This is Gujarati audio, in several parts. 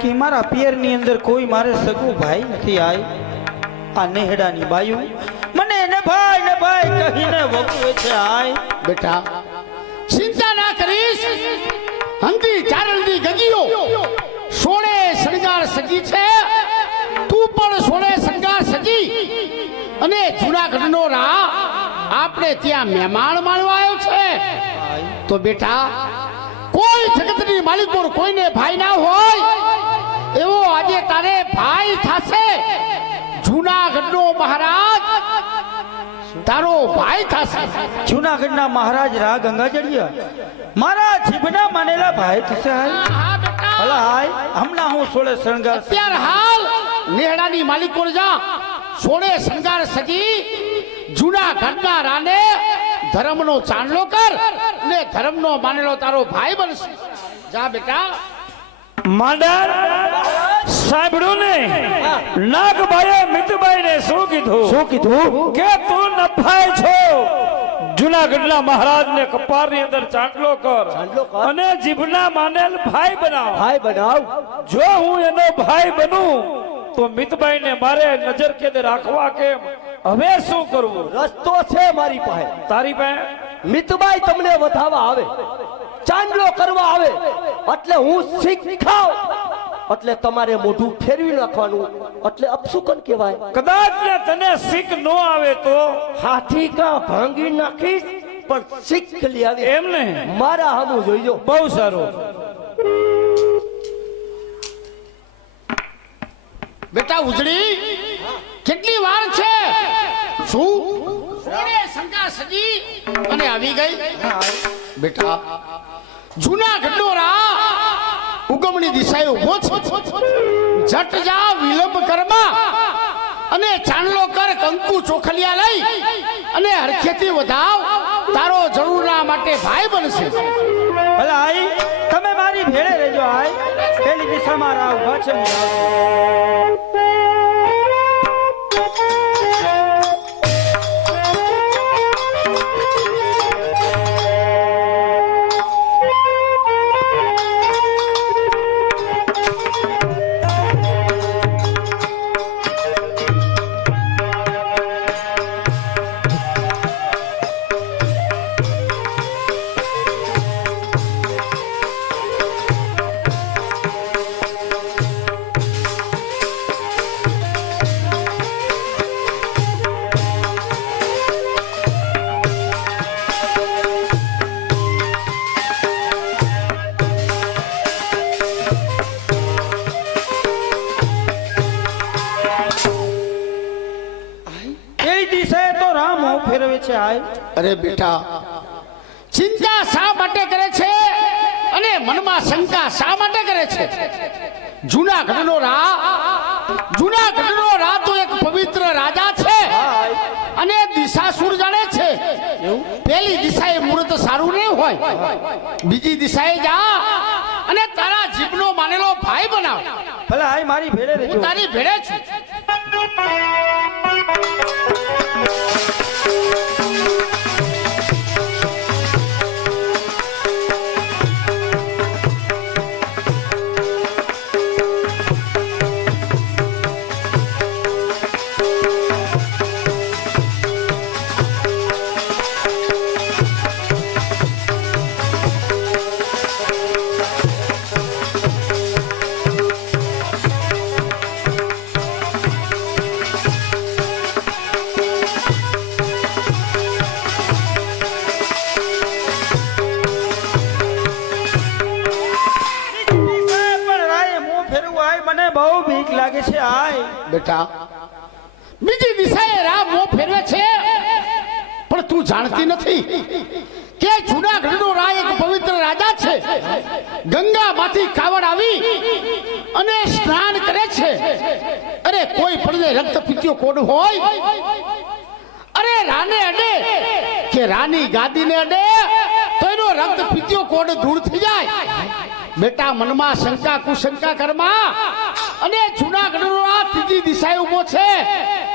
કે મારા પિયરની અંદર કોઈ મારે સગું ભાઈ નથી આય આ નેહડાની બાયુ મને ને ભાઈ કહીને વગવે છે આય બેટા ચિંતા ના કરીશ હંધી ચારણની ગગીઓ સોળે શણગાર સજી છે તું પણ સોળે શણગાર સજી અને જૂનાગઢનો રા આપણે ત્યાં મહેમાન માણવા આવ્યો છે તો બેટા કોઈ જગતની માલિકો કોઈને ભાઈ ના હોય એવો આજે તારે ભાઈ થશે જૂનાગઢનો મહારાજ તારો ભાઈ થશે જૂનાગઢના મહારાજ રા ગંગાજળિયા મારા જીભના માનેલા ભાઈ થશે હાય હા બેટા ભલા હાય હમણાં હું સોળે શણગાર અત્યાર હાલ નેહડાની માલિકો જા સોળે શણગાર સજી જૂનાગઢના રાને ધર્મનો ચાંદલો કર ને ધર્મનો માનેલો તારો ભાઈ બનશે જા બેટા માંડર સાંભળ્યું ને નાગભાઈએ મિતભાઈ ને શું કીધું કે તું નફાય છો જૂનાગઢના મહારાજ ને કપાર ની અંદર ચાંદલો કર અને જીભના માનેલ ભાઈ બનાવ જો હું એનો ભાઈ બનું તો મિતભાઈ ને મારે નજર કેદ રાખવા કેમ હવે શું કરવું રસ્તો છે મારી પાસે તારી પાસે મિતબાઈ તમને વધાવા આવે ચાંદલો કરવા આવે એટલે હું શીખાવ એટલે તમારે મોઢું ફેરવી નાખવાનું એટલે અપશુકન કહેવાય કદાચ ને તને શીખ ન આવે તો હાથી કા ભાંગી નાખીશ પણ શીખ લઈ આવી એમ ને મારા હામું જોઈજો બહુ સારું બેટા ઉજળી કેટલી વાર છે શું સોળે શંકા સજી અને આવી ગઈ બેટા જૂનાગઢનો રા ઉગમણી દિશાએ ઉભો છે જટ જા વિલંબ કરમાં અને ચાંદલો કર કંકુ ચોખલિયા લઈ અને હરખેથી વધાવ તારો જરૂરના માટે ભાઈ બનશે ભલા હાય તમે મારી ભેળે રહેજો હાય પેલી દિશામાં રા ઉભા છે ફેરવે છે હાય અરે બેટા ચિંતા શા માટે કરે છે અને મનમાં શંકા શા માટે કરે છે જૂનાગઢનો રા તો એક પવિત્ર રાજા છે અને દિશાસુર જાણે છે પેલી દિશાએ મુહૂર્ત સારું નહીં હોય બીજી દિશાએ જા અને તારા જીભનો માનેલો ભાઈ બનાવ ભલા હાય મારી ભેળે રહેજો હું તારી ભેળે છું બહુ બીક લાગે છે આય બેટા બીજી દિશાએ રા મોં ફેરવે છે પણ તું જાણતી નથી કે જૂનાગઢનો રા એક પવિત્ર રાજા છે ગંગામાંથી કાવડ આવી અને સ્નાન કરે છે અરે કોઈ પણ રક્ત પીત્યો કોડ હોય અરે રાને અડે કે રાની ગાદીને અડે તો એનો રક્ત પીત્યો કોડ દૂર થઈ જાય બેટા મનમાં શંકા કુશંકા કરમાં અને જૂનાગઢનો આ ત્રીજી દિશાએ ઉભો છે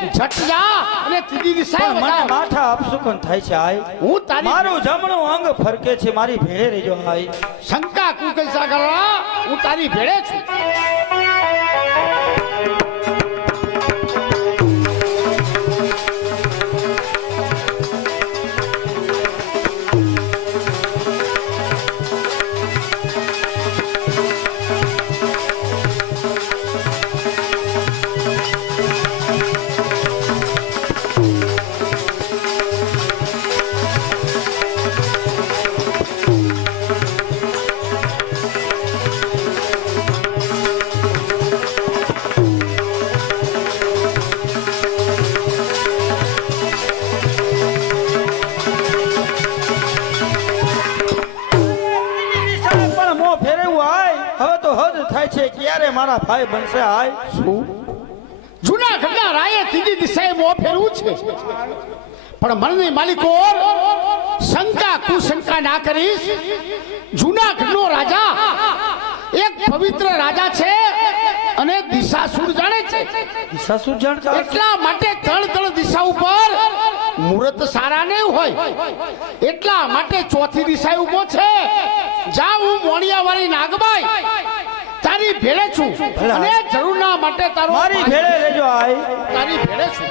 જટ જા અને ત્રીજી દિશાએ મને માથા અપશુકન થાય છે આય હું તારી મારું જમણું અંગ ફરકે છે મારી ભેળે રહેજો આય શંકા કુશંકા કરવા હું તારી ભેળે છું થાય છે ક્યારે મારા ભાઈ બનશે હાય જૂનાગઢના રાયે ત્રીજી દિશાએ મોં ફેરવું છે પણ મનની માલિકો શંકા કુશંકા ના કરીશ. જૂનાગઢનો રાજા એક પવિત્ર રાજા છે અને દિશાસુર જાણે છે. સાસુ જાણતા એટલા માટે ત્રણ દિશા ઉપર મુહૂર્ત સારા નહીં હોય એટલા માટે ચોથી દિશાએ ઊભો છે. જા હું મોણિયાવાળી નાગબાઈ તારી ભેળે છું અને જરૂરના માટે તારો મારી ભેળે રહેજો હાય. તારી ભેળે છું.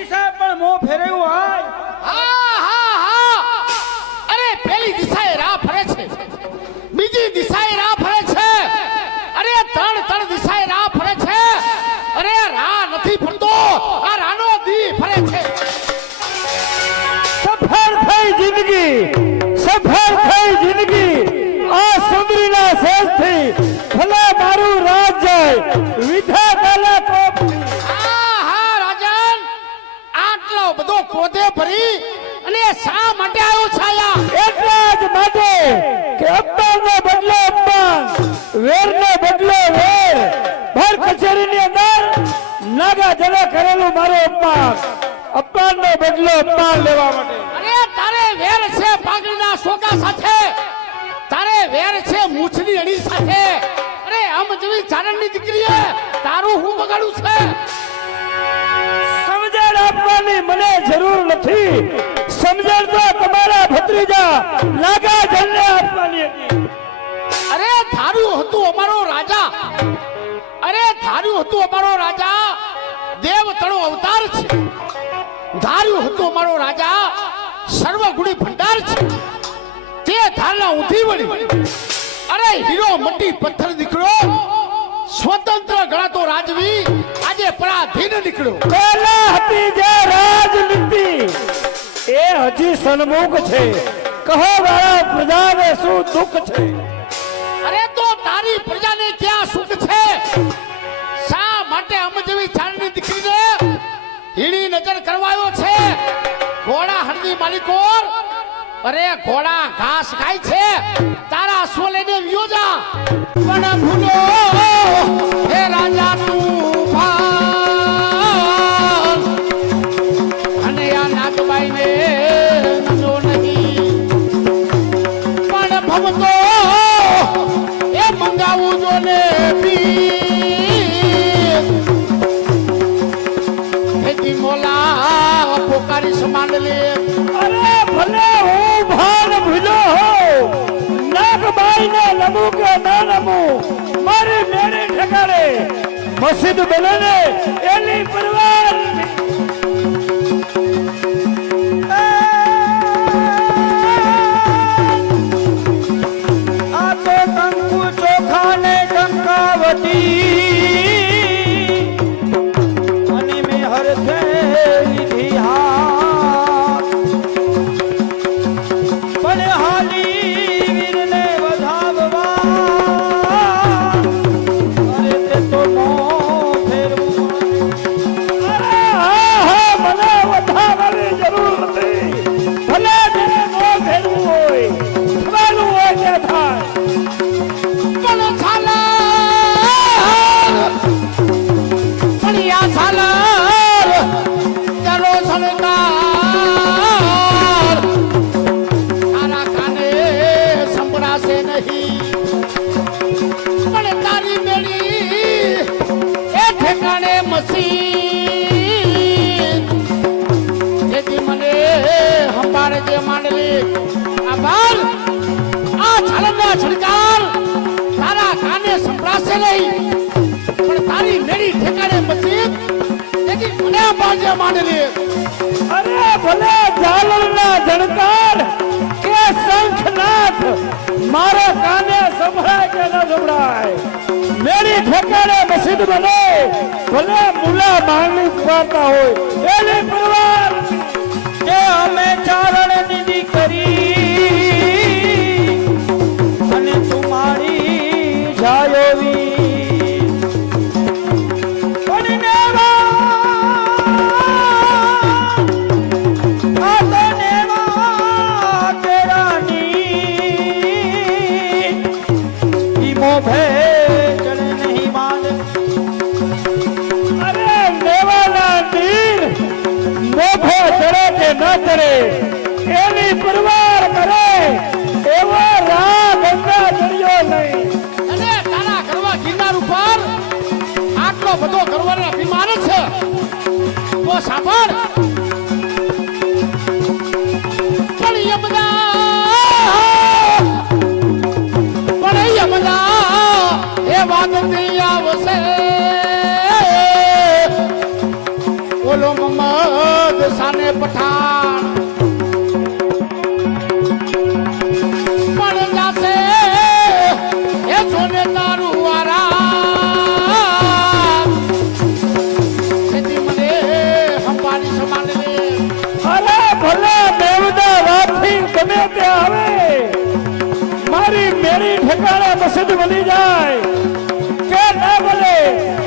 દિશા પણ મોં ફેરવ્યું હાય. હા. અરે પેલી દિશાએ રાહ ફરે છે બીજી દિશાએ રાહ ફરે છે અરે ત્રણ દિશાએ રાહ ફરે છે. અરે રાહ નથી ફરતો આ રાનો દી ફરે છે. સફળ થઈ જિંદગી આ સુંદરીના શેષથી ભલે મારું રાજ જાય વિધાતાના કોપથી. હા રાજન આટલો બધો ક્રોધે ભરી અને શા માટે આવ્યો છાયા? એટલા જ માટે કે અપમાનનો બદલો અપમાન, વેરનો બદલો વેર. ભર કચેરીની અંદર નાગા જલે કરેલું મારું અપમાનનો બદલો અપમાન લેવા માટે. અરે તારે વેર છે પાઘડીના શોકા સાથે, તારે વેર છે મૂછની અણી સાથે. અરે આમ જેવી ચારણની દીકરીએ તારું હું બગાડું છે? સમજણ આપવાની મને જરૂર નથી. સમજણ તો તમારા ભત્રીજા નાગા જલને આપવાની હતી. અરે ધાર્યું હતું અમારો રાજા, દેવતળો અવતાર છે. ધાર્યું હતું અમારો રાજા સર્વગુણી ભંડાર છે. તે ધારણા ઊંધી વળી. અરે હીરો મટી પથ્થર દીકરો સ્વતંત્ર ગણાતો રાજવી આજે પરાધીન નીકળ્યો. પહેલા હતી જે રાજનીતિ એ હજી સન્મુખ છે. કહો મારા પ્રજાને શું દુઃખ છે? અરે તો તારી પ્રજાને ક્યાં સુખ છે? શા માટે અમ જેવી ચારણી દીકરીને હીણી નજર કરવાયો છે? ઘોડા હળદી માલિકોર અરે ઘોડા ઘાસ ખાય છે, તારા સો લઈને વિયો જા. પણ ભૂલો હે રાજા તું ભાન અને આ નાગબાઈને નજો નહીં પણ ભમતો એ મંગાવું જો ને બી મોલા પોકારી સમાન લે. અરે ભલે હું ભાન ભૂલ્યો હો, નાગબાઈને નમું કે ના નમું, મારી મેરી ઠકાણે મસ્જિદ બને ને એની પરવાર નથી. આ તો કંકુ ચોખા ને કંકાવતી અને મેં હરખે લીધી હાથ. પણ હાલી વીરને વધાવવા અરે તે તો મોં ફેરવું. ઝાલરના છડકાર તારા કાને સંભળાશે નહીં, પણ તારી મેરી ઠેકાણે મસ્જિદ તેથી મને બાજે માંડલી. અરે ભલે ઝાલરના જણકાર કે શંખનાથ મારા કાને સંભળાય કે ન સંભળાય, મેરી ઠેકાણે મસ્જિદ બને ભલે મુલા માંગણી પુકારતા હોય એની પરવાર કે અમે ચારણ નિધિ કરી અને તુમારી જાયોવી પણ નેવા તેરાની ઈમો ભે ચડે નહીં માંડ. અરે લેવાના તીર મોભે ચડે કે ન ચડે એની પરવાર કરે એવો રા ગંગા ચડ્યો નહીં. અને તારા ગરવા ગિરનાર ઉપર આટલો બધો ગરવાનો અભિમાન છે તો સાંભળ. પણ યમદા એ વાત નહીં આવશે, ઓલો મમદ સાને પઠાણ પણ જાશે એ સોને તારું વારા તેથી મને હંપારી સમાન લે. અરે ભલે દેવદા વાથી ગમે તે આવે મારી મેરી ઠેકાણે મસ્જિદ બની જાય કે ના ભલે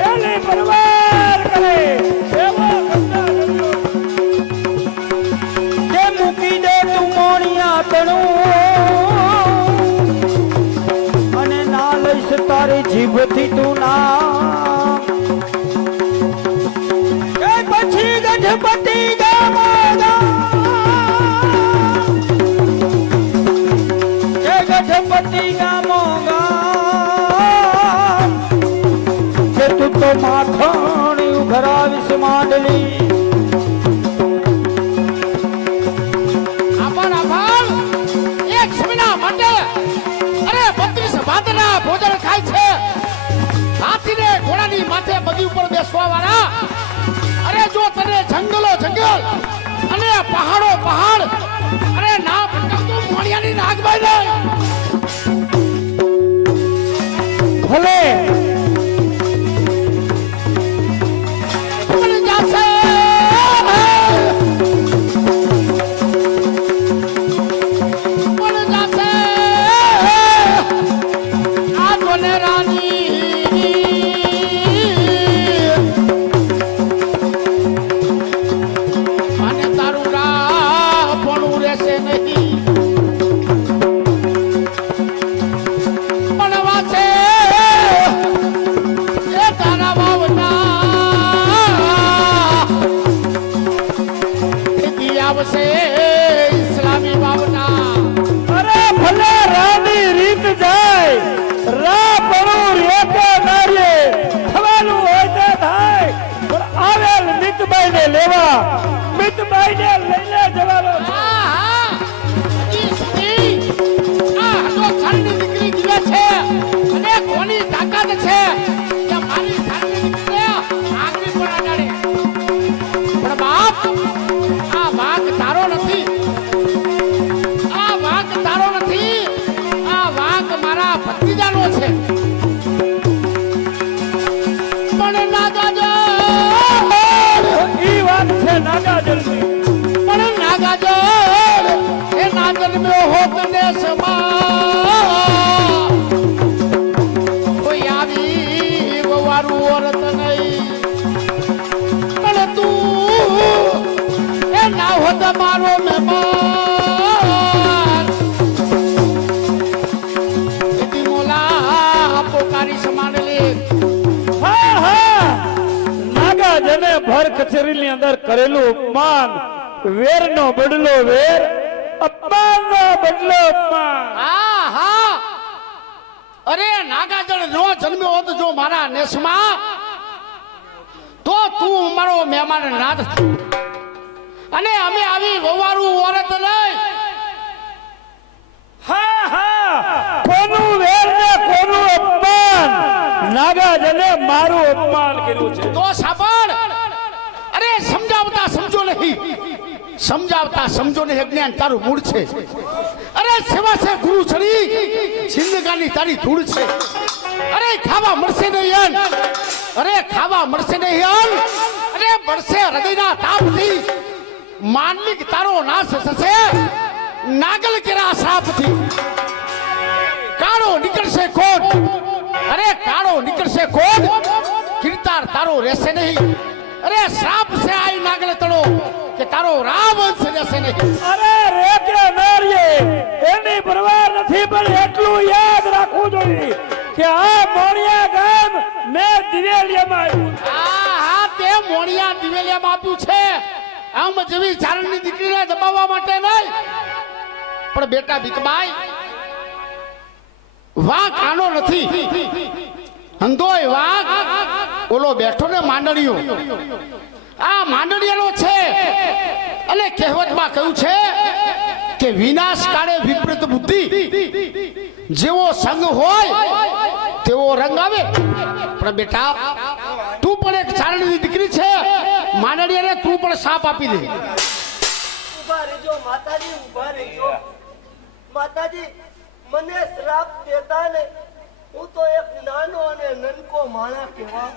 એની પરવાર કરે એવો ગંગા ચડ્યો. કે મૂકી દે તું મોણિયા તણું અને ના લઈશ તારી જીભથી તું નામ. કે પછી ગઢપતિ કે ગઢપતિ ગામો ગામ કે તું તો માથાણી ઉઘરાવીશ માંડલી. આભાર આભાર એક સમયના માટે અરે 32 ભાતના ભોજન ખાય છે હાથીને ઘોડાની માથે બધી ઉપર બેસવા વાળા. અરે જો તને જંગલો જંગલ અને પહાડો પહાડ અરે ના ભટકાવતો મોણિયાની નાગભાઈ ને ભલે પણ જાશે પણ જાશે આ જોને રાની અને તારું રાહ પણ રહેશે નહીં. પણ વાસે એ તારા વાવના તેથી આવશે ઇસ્લામી વાવના. અરે ભલે રાની રીત જાય રા પડું રેતે નારીએ થવાનું હોય તે થાય પણ આવેલ મિતબાઈને લેવા મિતબાઈને લઈને જવાનો છે. હજી સુધી આ હટો ખાનની દીકરી જીવે છે અને કોની તાકાત છે કે મારી ખાનની દીકરીને આગળ પણ અડાડે. પણ બાપ આ વાંક તારો નથી, આ વાંક તારો નથી, આ વાંક મારા ભત્રીજાનો છે. પણ નાગાજો ઈ વાત છે નાગાજલની. પણ નાગાજો એ નાગર મેં હોત ને સમા કોઈ આવી વવારું ઓરત નહીં. પણ તું એ ના હોત મારો મહેમાન એથી મોલા પોકારી સમાન લે. હા હા નાગાજને ભર કચેરીની અંદર કરેલું અપમાન વેરનો બદલો વેર અપમાનનો બદલો અપમાન. હા હા અરે નાગાજળ નો જન્મ્યો હોત જો મારા નેસમાં તો તું મારો મહેમાન ના થત. અને અમે આવી વવારું ઓરત લઈ હા હા અપમાન કર્યું છે. તો સાંભળ, અરે સમજાવતા સમજો નહીં, સમજાવતા સમજો નહીં. અજ્ઞાન તારું મૂળ છે. અરે સેવા છે ગુરુ છડી, જિંદગાની તારી ધૂળ છે. અરે ખાવા મળશે નહીં અન્ન, અરે ખાવા મળશે નહીં અન્ન, અરે મળશે હૃદયના તાપથી. માનલિક તારો નાશ થશે નાગલ કેરા સાપથી. કાળો નીકળશે કોટ, અરે કાળો નીકળશે કોટ, કીર્તાર તારો રહેશે નહીં. અરે શ્રાપ છે આઈ નાગલ તળો કે તારો રામ વંશ રહેશે નહીં. અરે રે કે નારીએ એની પરવાર નથી, પણ એટલું યાદ રાખવું જોઈએ કે આ મોણિયા ગામ મેં દિવેલિયામાં આવ્યું. હા તે મોણિયા દિવેલિયામાં આપ્યું છે. આમ જેવી ચારણની દીકરીને દબાવવા માટે નહીં. પણ બેટા ભીખબાઈ, વાંક આનો નથી, અંધોય વાંક ઓલો બેઠો ને માંડળીઓ, આ માંડળીયાનો છે. અને કહેવતમાં કહ્યું છે કે વિનાશ કાળે વિપરીત બુદ્ધિ, જેવો સંગ હોય તેવો રંગ આવે. પણ બેટા તું પણ એક ચારણની દીકરી છે, માંડળીયાને તું પણ સાપ આપી દે. ઉભા રહેજો માતાજી, ઉભા રહેજો માતાજી. મને શ્રાપ દેતા ને, હું તો એક નાનો અને નનકો માણા કહેવા.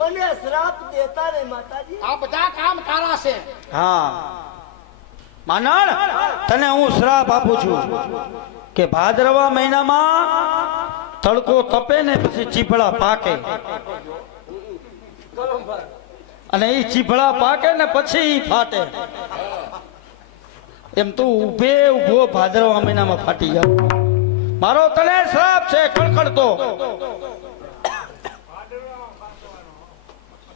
મને શ્રાપ દેતા ને માતાજી. આ બધા કામ તારા છે. હા માનણ, તને હું શ્રાપ આપું છું કે ભાદરવા મહિનામાં તડકો તપે ને પછી ચીભડા પાકે, અને એ ચીભડા પાકે ને પછી ઈ ફાટે. એમ તું ઉભે ઉભો ભાદરવા મહિનામાં ફાટી જાવ. મારો તને શ્રાપ છે કડકડતો.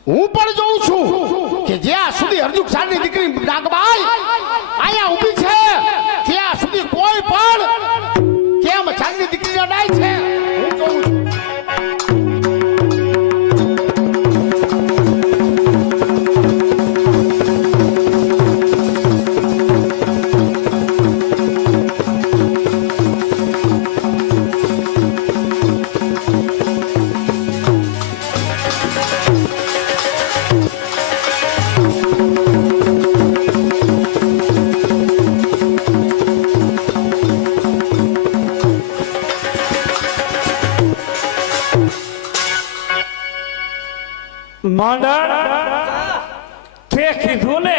હું પણ જોઉં છું કે જ્યાં સુધી હરદુખ સારની દીકરી નાગબાઈ અહીંયા ઊભી છે, ત્યાં સુધી કોઈ પણ કેમ સારની દીકરી અડાય છે. હું જોઉં છું. માંડણ, તે કીધું ને,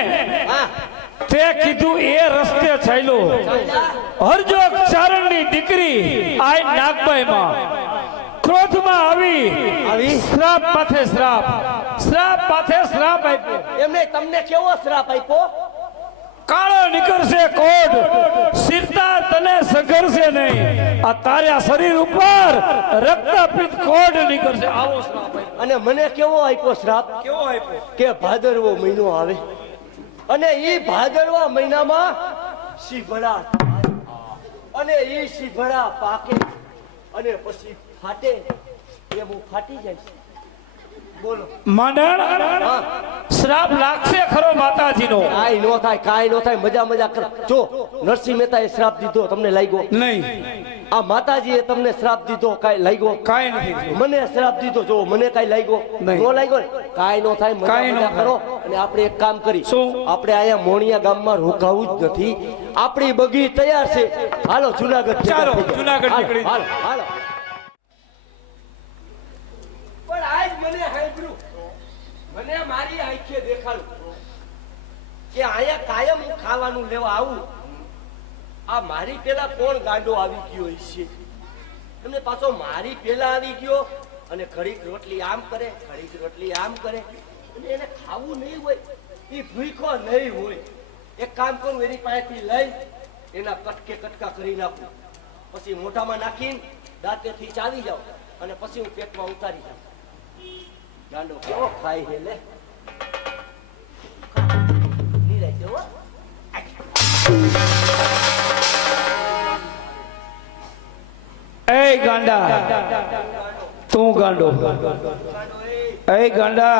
તે કીધું એ રસ્તે ચાલ્યો. હરજોગ ચારણની દીકરી આઈ નાગબાઈમાં ક્રોધમાં આવી શ્રાપ માથે શ્રાપ, શ્રાપ માથે શ્રાપ આપ્યો. એમને તમને કેવો શ્રાપ આપ્યો? કાળો નીકળશે કોટ, સીતા તને સગરશે નહીં. આ તારા શરીર ઉપર રક્તપિત કોડ નીકળશે. આવો શ્રાપ આપ્યો. અને મને કેવો આપ્યો શ્રાપ? કેવો આપ્યો? કે ભાદરવો મહિનો આવે અને ઈ ભાદરવા મહિનામાં શીભડા, અને ઈ શીભડા પાકે અને પછી ફાટે. એ હું ફાટી જાય. બોલો માંડણ, શ્રાપ લાગશે ખરો માતાજીનો? કાઈ નો થાય, કાઈ નો થાય. મજા મજા કર. જો નરસિંહ મહેતાએ શ્રાપ દીધો, તમને લાગ્યો નહીં? આ માતાજીએ તમને શ્રાપ દીધો, કાઈ લાગ્યો? કાઈ નથી. મને શ્રાપ દીધો, જો મને કાઈ લાગ્યો? નહીં. નો લાગ્યો ને? કાઈ નો થાય. કાંઈ મજા નો મજા કરો. અને આપણે એક કામ કરી, શું? આપણે અહીંયા મોણિયા ગામમાં રોકાવું જ નથી. આપણી બગી તૈયાર છે. હાલો જુનાગઢ. ચાલો, જુનાગઢ નીકળી. હાલો હાલો. પણ આજ મને સાંભળ્યું, મને મારી આંખે દેખાડું કે અહીંયા કાયમ હું ખાવાનું લેવા આવું. આ મારી પેલા કોણ ગાંડો આવી ગયો છે? એમને પાછો મારી પેલા આવી ગયો અને ઘડીક રોટલી આમ કરે, ઘડીક રોટલી આમ કરે. અને એને ખાવું નહીં હોય, એ ભૂખો નહીં હોય. એક કામ કરું, એની પાસેથી લઈ એના કટકે કટકા કરી નાખું, પછી મોઢામાં નાખીને દાંતેથી ચાવી જાઉં અને પછી હું પેટમાં ઉતારી જાઉં. ગાંડો કેવો ખાય છે લે. નિરાંતે હો. એ ગાંડા, તું ગાંડો. એ ગાંડા,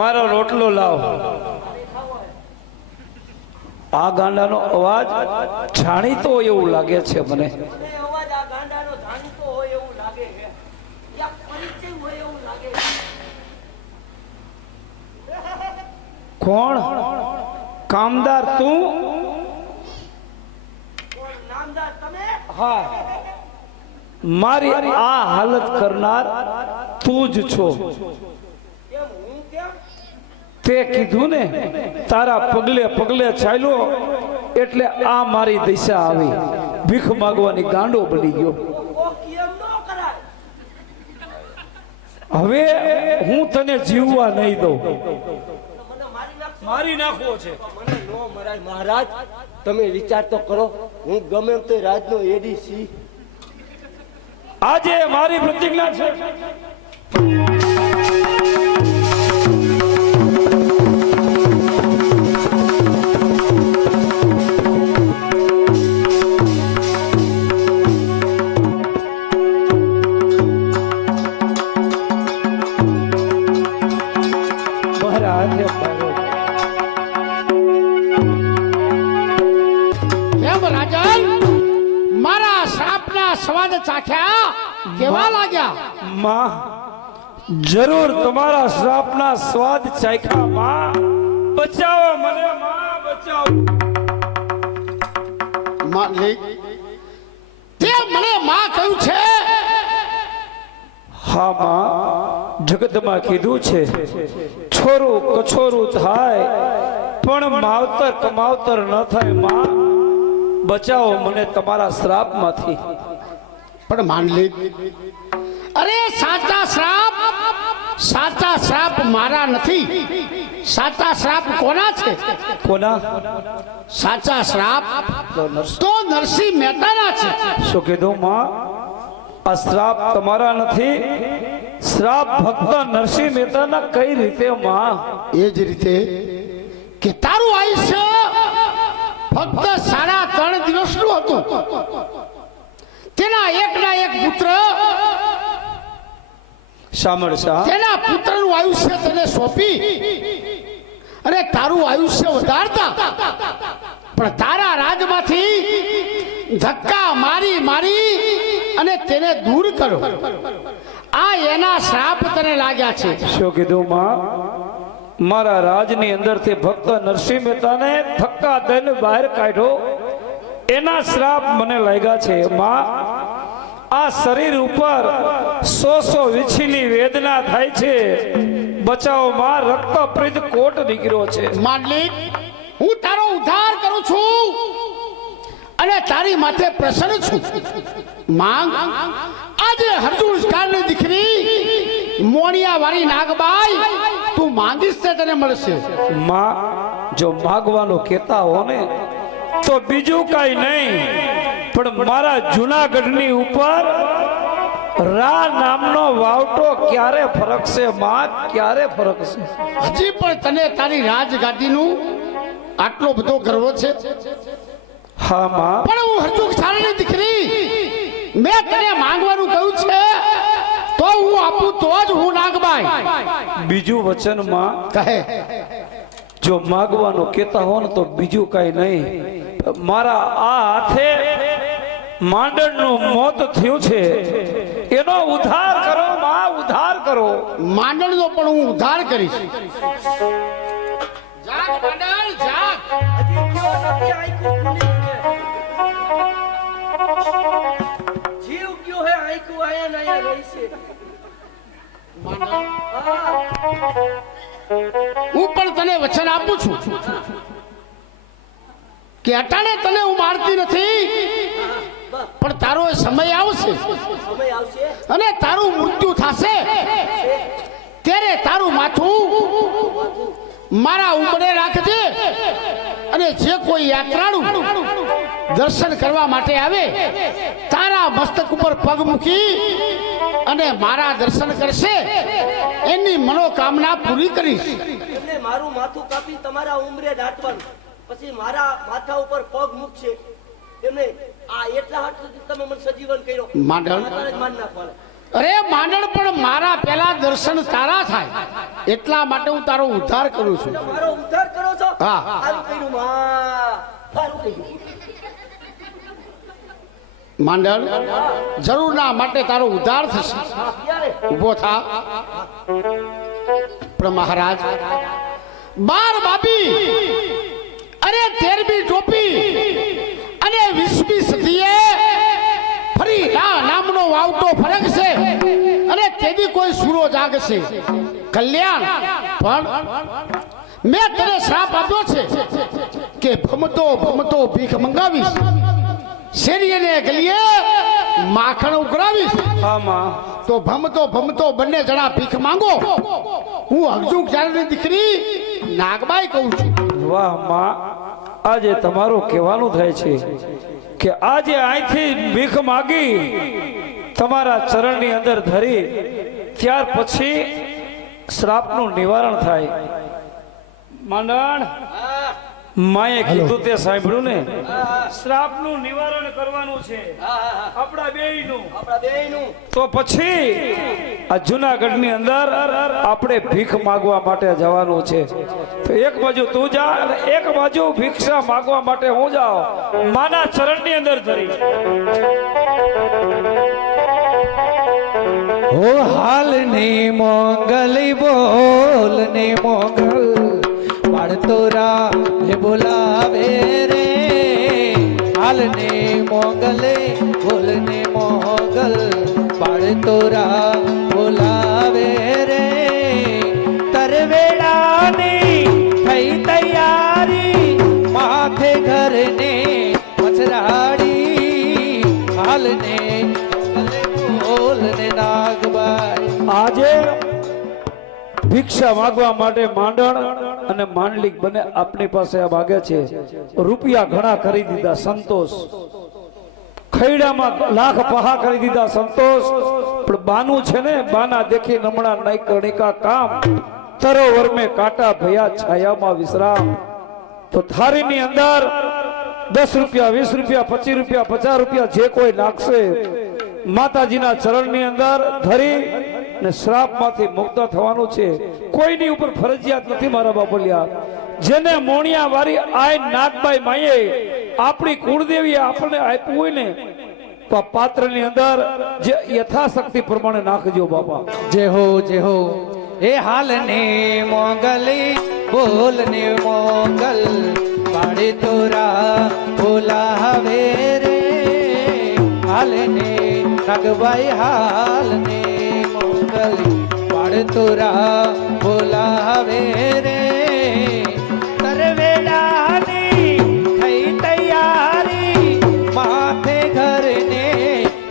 મારો રોટલો લાવ. આ ગાંડાનો અવાજ જાણીતો એવું લાગે છે મને. અવાજ આ ગાંડાનો જાણીતો હોય એવું લાગે છે. યા પરિચય હોય એવું લાગે છે. કોણ? કામદાર તું? કોણ નામદાર તમે? હા, મારી આ હાલત કરનાર તું જ છો. કેમ હું કેમ? તે કીધું ને તારા પગલે પગલે ચાલ્યો એટલે આ મારી દિશા આવી. ભીખ માંગવાની ગાંડો બની ગયો. ઓ કેમ ન કરાય? હવે હું તને જીવવા નહીં દઉં. મને મારી નાખશો? મારી નાખવો છે. મને નો મરાય મહારાજ. તમે વિચાર તો કરો, હું ગમે એમ તો રાજનો એડીસી. આજે મારી પ્રતિજ્ઞા છે. કેમ રાજન, મારા શ્રાપના સ્વાદ ચાખ્યા કેવા લાગ્યા? માં, જરૂર તમારા શ્રાપના સ્વાદ ચાખ્યા. માં, બચાવો મને. માં, બચાવો. માલિક, તે મને માં કહ્યું છે. હા માં, જગતમાં કીધું છે છોરું કછોરું થાય પણ માવતર કમાવતર ન થાય. માં, બચાવો મને તમારા શ્રાપમાંથી. પણ માલિક, અરે સાચા શ્રાપ મારા નથી. સાચા શ્રાપ કોના છે? કોના? સાચા શ્રાપ તો નરસિંહ મહેતાના છે. શું કીધું માં? આ શ્રાપ તમારા નથી. શ્રાપ ભક્ત નરસિંહ મહેતાના કઈ રીતે માં? એ જ રીતે કે તારું આયુષ્ય ફક્ત 3.5 દિવસનું હતું. તેના એકના એક પુત્ર, શામળ શાહ, તેના પુત્રનું આયુષ્ય તને સોંપી અને તારું આયુષ્ય વધારતા. પણ તારા રાજમાંથી ધક્કા મારી અને તેને દૂર કરો. આ એના શ્રાપ તને લાગ્યા છે. શું કીધું માં? મારા રાજની અંદરથી ભક્ત નરસિંહ મહેતાને ધક્કા દઈને બહાર કાઢ્યો, એના શ્રાપ મને લાગ્યા છે. માં, આ શરીર ઉપર 100 વીછીની વેદના થાય છે. બચાવો માં, રક્તપ્રીત કોટ નીકળ્યો છે. માલિક, હું તારો ઉદ્ધાર કરું છું અને તારી માથે પ્રસન્ન છું. માંગ, આજે હરદુષ્કાળની દીકરી મોણિયા વાળી નાગબાઈ તું માંગીશ તે તને મળશે. માં, જો માગવાનું કહેતા હો ને તો બીજું કઈ નહીં, પણ મારા જૂનાગઢની ઉપર રા નામનો વાવટો ક્યારે ફરકશે? માં, ક્યારે ફરકશે? હજી પણ તને તારી રાજગાદીનું આટલો બધો ગર્વ છે? હા માં, પણ હું હરદુષ્કાળની દીકરી, મેં તને માંગવાનું કહ્યું છે તો હું આપું તો જ હું નાગબાઈ. બીજું વચન માં, કહે જો માગવાનું કહેતા હો ને તો બીજું કઈ નહીં. મારા આ હાથે માંડણનું મોત થયું છે, એનો ઉદ્ધાર કરો માં, ઉદ્ધાર કરો. માંડળનો પણ હું ઉદ્ધાર કરીશ. જાગ માંડળ, જાગ. હજી કયો નથી આંખું ખુલી છે. જીવ ગયો હે, આંખું આયા ને આયા રહી છે. માંડળ, હા, હું પણ તને વચન આપું છું કે અટાણે તને હું મારતી નથી, બસ પણ તારો એ સમય આવશે સમય આવશે. અને તારું મૃત્યુ થશે ત્યારે તારું માથું મારા ઉંબરે રાખજે. અને જે કોઈ યાત્રાળુ દર્શન કરવા માટે આવે તારા મસ્તક ઉપર પગ મૂકી અને મારા દર્શન કરશે, એની મનોકામના પૂરી કરીશ. એમને મારું માથું કાપી તમારા ઉંમરે દાટવાનું, પછી મારા માથા ઉપર પગ મૂકશે. એમને આ એટલા હાથ સુધી તમે મને સજીવન કર્યો. માંડળ. માતાને જ માન નાખવાના. અરે માંડળ, પણ મારા પેલા દર્શન તારા થાય એટલા માટે હું તારો ઉદ્ધાર કરું છું. મારો ઉદ્ધાર કરો છો? હા. સારું કર્યું માં, સારું કર્યું. માંડળ, જરૂરના માટે તારો ઉદ્ધાર થશે. ક્યારે? ઉભો થા. પણ મહારાજ, 12 બાબી અરે 13મી ટોપી અને 20મી સદીએ ફરી નામનો વાવટો ફરક છે અને તેદી કોઈ સૂરો જાગશે કલ્યાણ પણ મેં તને શ્રાપ આપ્યો છે કે ભમતો ભીખ મંગાવીશ શેરીએ ગલીએ માખણ ઉકરાવીશ હા માં તો ભમતો બંને જણા ભીખ માંગો હું હજુ ચારની દીકરી નાગબાઈ કહું છું વાહ માં આજે તમારું કહેવાનું થાય છે કે આજે અહીંથી ભીખ માગી તમારા ચરણની અંદર ધરી ત્યાર પછી શ્રાપનું નિવારણ થાય માંડણ માએ કીધું તે સાંભળ્યું ને શ્રાપનું નિવારણ કરવાનું છે આપણા બેયનું તો પછી આ જૂનાગઢની અંદર આપણે ભીખ માંગવા માટે જવાનું છે તો એક બાજુ તું જા અને એક બાજુ ભિક્ષા માંગવા માટે હું જાઉં માના ચરણની અંદર ધરી હો હાલ ને મોગલ બોલ ને મોગલ પાડતોરા હે બોલાવે રે હાલ ને મોગલ બોલ ને મોગલ પાડતોરા બોલાવે રે તરવેડાની થઈ તૈયારી માથે ઘરને મચરાડી હાલ ને બોલ ને નાગબાઈ આજે ભિક્ષા માંગવા માટે માંડણ અને માંડલિક બને આપણી પાસે આ માગે છે રૂપિયા ઘણા કરી દીધા સંતોષ ખૈડામાં લાખ પહા કરી દીધા સંતોષ પણ બાનું છે ને બાના દેખી નમણા નહીં કણિકા કામ તરોવર મેં કાંટા ભયા છાયામાં વિશ્રામ તો થારીની અંદર 10 રૂપિયા 20 રૂપિયા 25 રૂપિયા 50 રૂપિયા જે કોઈ નાખશે માતાજીના ચરણની અંદર ધરી ને શ્રાપમાંથી મુક્ત થવાનું છે કોઈની ઉપર ફરજિયાત નથી મારા બાપલિયા જેને મોણિયા વારી આય નાગબાઈ માએ આપણી કુળદેવી આપણને આપ્યું હોય ને તો આ પાત્રની અંદર જે યથાશક્તિ પ્રમાણે નાખજો બાપા જે હો એ હાલ ને મોગલ બોલ ને મોગલ પાડે તોરા બોલાવે રે હાલ ને નાગબાઈ હાલ ને મોગલ પાડે તોરા બોલાવે રે તરવેડાની થઈ તૈયારી માથે ઘરને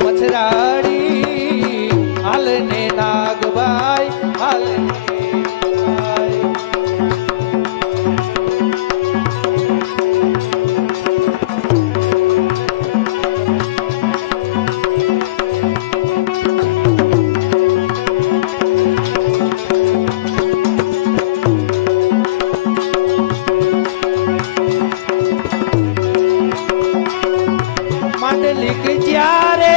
મચરાડી હાલ ને નાગબાઈ હાલ ને નાગબાઈ માંડલિક જ્યારે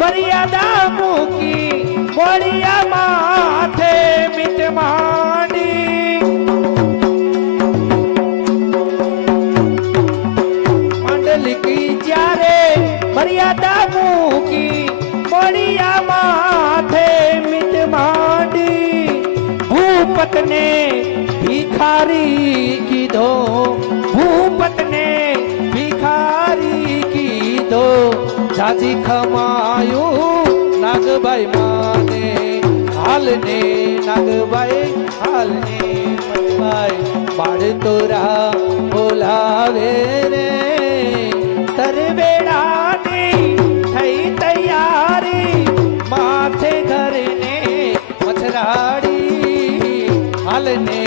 મર્યાદા મૂકી મોડિયા માથે મીટ માંડી માંડલિક જ્યારે મર્યાદા મૂકી મોડિયા માથે મીટ માંડી ભૂપતને ભિખારી કીધો ભૂપતને ભિખારી કીધો જાજી ખમાયું નાગબાઈ માને હાલ ને નાગબાઈ હાલ ને નાગબાઈ બાળ તોરા બોલાવે રે તરવેડાની થઈ તૈયારી માથે ઘરને મચરાડી હાલ ને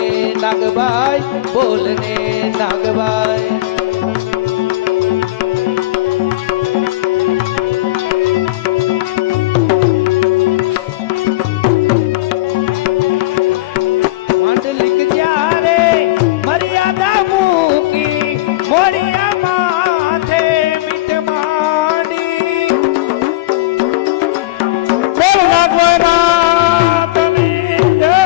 નાગબાઈ બોલ ને નાગબાઈ માંડલિક જ્યારે મર્યાદા મૂકી મોડિયા માથે મીટ માંડી બોલ નાગવાના તની જય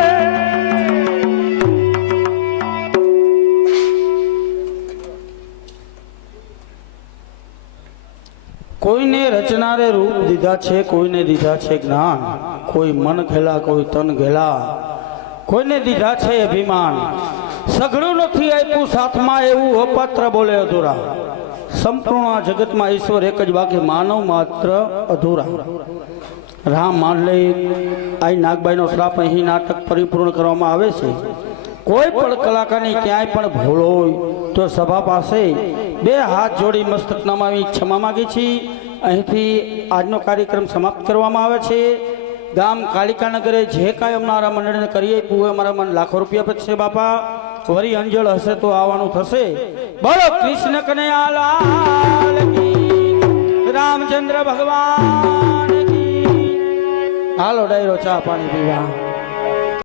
કોઈને રચનારે રૂપ દીધા છે કોઈને દીધા છે જ્ઞાન કોઈ મન ઘેલા કોઈ તન ઘેલા કોઈને દીધા છે અભિમાન સઘળું નથી આપ્યું સાથમાં એવું અપાત્ર બોલે અધૂરા. સંપૂર્ણ આ જગતમાં ઈશ્વર એક જ બાકી માનવ માત્ર અધૂરા. રામ માંડલે આ નાગબાઈનો શ્રાપ અહીં નાટક પરિપૂર્ણ કરવામાં આવે છે. કોઈ પણ કલાકારની ક્યાંય પણ ભૂલ હોય તો સભા પાસે બે હાથ જોડી મસ્તક નમાવી ક્ષમા માગી છીએ. અહીંથી આજનો કાર્યક્રમ સમાપ્ત કરવામાં આવે છે. ગામ કાલિકાનગરે જે કાંઈ અમારા મંડળને કરી આપ્યું હોય અમારા મને લાખો રૂપિયા પછી બાપા વરી અંજળ હશે તો આવવાનું થશે. બોલો કૃષ્ણ કનૈયા લાલ કી, રામચંદ્ર ભગવાન કી. હાલો ડાયરો ચા પાણી પીવા.